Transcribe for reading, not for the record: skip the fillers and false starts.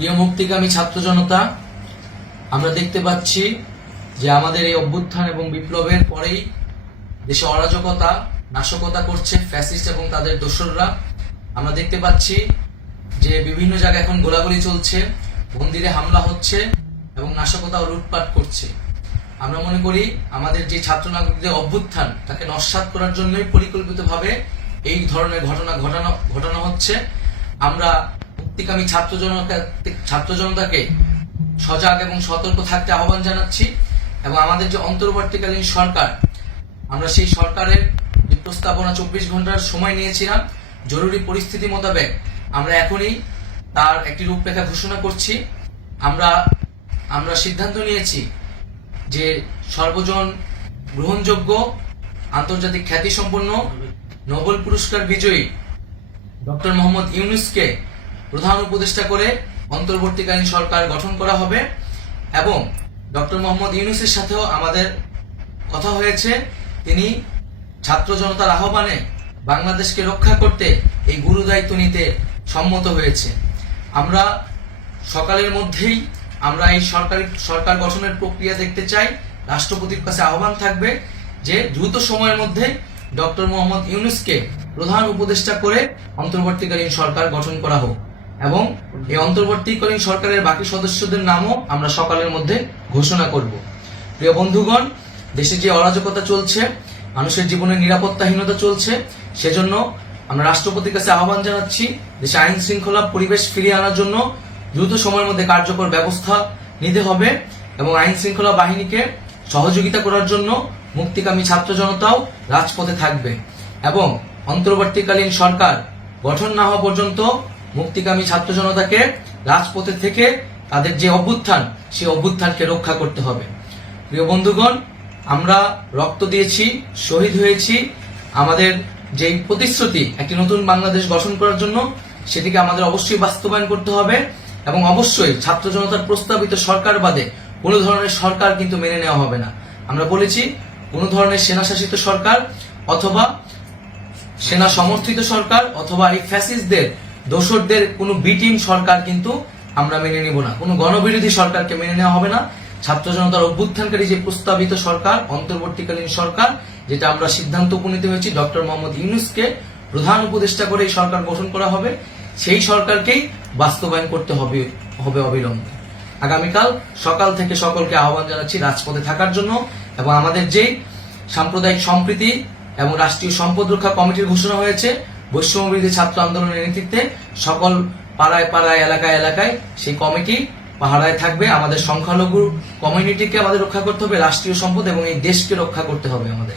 প্রিয় মুক্তিকামী ছাত্র জনতা, আমরা দেখতে পাচ্ছি যে আমাদের এই অভ্যুত্থান এবং বিপ্লবের পরেই দেশে অরাজকতা নাশকতা করছে ফ্যাসিস্ট এবং তাদের দোসররা। আমরা দেখতে পাচ্ছি যে বিভিন্ন জায়গায় এখন গোলাগুলি চলছে, মন্দিরে হামলা হচ্ছে এবং নাশকতা ও লুটপাট করছে। আমরা মনে করি আমাদের যে ছাত্র নাগরিকদের অভ্যুত্থান তাকে নস্যাৎ করার জন্যই পরিকল্পিতভাবে এই ধরনের ঘটনা হচ্ছে। আমরা মুক্তিকামী ছাত্র জনতাকে সজাগ এবং সতর্ক থাকতে আহ্বান জানাচ্ছি এবং আমাদের যে অন্তর্বর্তীকালীন সরকার, আমরা সেই সরকারের যে প্রস্তাবনা 24 ঘন্টার সময় নিয়েছিলাম, জরুরি পরিস্থিতি মোতাবেক আমরা এখনই তার একটি রূপরেখা ঘোষণা করছি। আমরা সিদ্ধান্ত নিয়েছি যে সর্বজন গ্রহণযোগ্য আন্তর্জাতিক খ্যাতিসম্পন্ন নোবেল পুরস্কার বিজয়ী ডক্টর মোহাম্মদ ইউনূসকে প্রধান উপদেষ্টা করে অন্তর্বর্তীকালীন সরকার গঠন করা হবে এবং ডক্টর মোহাম্মদ ইউনূসের সাথেও আমাদের কথা হয়েছে। তিনি ছাত্র জনতার আহ্বানে বাংলাদেশকে রক্ষা করতে এই গুরু দায়িত্ব নিতে সম্মত হয়েছে। আমরা সকালের মধ্যেই আমরা এই সরকার গঠনের প্রক্রিয়া দেখতে চাই। রাষ্ট্রপতির কাছে আহ্বান থাকবে যে দ্রুত সময়ের মধ্যে ডক্টর মোহাম্মদ ইউনূসকে প্রধান উপদেষ্টা করে অন্তর্বর্তীকালীন সরকার গঠন করা হোক এবং এই অন্তর্বর্তীকালীন সরকারের বাকি সদস্যদের নামও আমরা সকালের মধ্যে ঘোষণা করব। প্রিয় বন্ধুগণ, দেশে যে অরাজকতা চলছে, মানুষের জীবনের নিরাপত্তাহীনতা চলছে, সেজন্য আমরা রাষ্ট্রপতির কাছে আহ্বান জানাচ্ছি দেশে আইন শৃঙ্খলা পরিবেশ ফিরিয়ে আনার জন্য দ্রুত সময়ের মধ্যে কার্যকর ব্যবস্থা নিতে হবে এবং আইন শৃঙ্খলা বাহিনীকে সহযোগিতা করার জন্য মুক্তিকামী ছাত্র জনতাও রাজপথে থাকবে এবং অন্তর্বর্তীকালীন সরকার গঠন না হওয়া পর্যন্ত মুক্তিকামী ছাত্র জনতাকে রাজপথে থেকে তাদের যে অভ্যুত্থান, সেই অভ্যুত্থানকে রক্ষা করতে হবে। প্রিয় বন্ধুগণ, আমরা রক্ত দিয়েছি, শহীদ হয়েছি। আমাদের যে প্রতিশ্রুতি একটি নতুন বাংলাদেশ গঠন করার জন্য, সেটিকে আমাদের অবশ্যই বাস্তবায়ন করতে হবে এবং অবশ্যই ছাত্র জনতার প্রস্তাবিত সরকার বাদে কোনো ধরনের সরকার কিন্তু মেনে নেওয়া হবে না। আমরা বলেছি কোনো ধরনের সেনা শাসিত সরকার অথবা সেনা সমর্থিত সরকার অথবা এই ফ্যাসিস্টদের দোসরদের কোনো বিটিম সরকার কিন্তু আমরা মেনে নিব না। কোনো গণবিরোধী সরকারকে মেনে নেওয়া হবে না। ছাত্র জনতার অভ্যুত্থানকারী যে প্রস্তাবিত সরকার, অন্তর্বর্তীকালীন সরকার, যেটা আমরা সিদ্ধান্ত উপনীত হয়েছি ডক্টর মোহাম্মদ ইউনূসকে প্রধান উপদেষ্টা করে এই সরকার গঠন করা হবে, সেই সরকারকেই বাস্তবায়ন করতে হবে অবিলম্বে। আগামীকাল সকাল থেকে সকলকে আহ্বান জানাচ্ছি রাজপথে থাকার জন্য এবং আমাদের যে সাম্প্রদায়িক সম্প্রীতি এবং রাষ্ট্রীয় সম্পদ রক্ষা কমিটির ঘোষণা হয়েছে বৈষম্যবিরোধী ছাত্র আন্দোলনের নেতৃত্বে, সকল পাড়ায় পাড়ায় এলাকায় এলাকায় সেই কমিটি পাহারায় থাকবে। আমাদের সংখ্যালঘু কমিউনিটিকে আমাদের রক্ষা করতে হবে, রাষ্ট্রীয় সম্পদ এবং এই দেশকে রক্ষা করতে হবে আমাদের।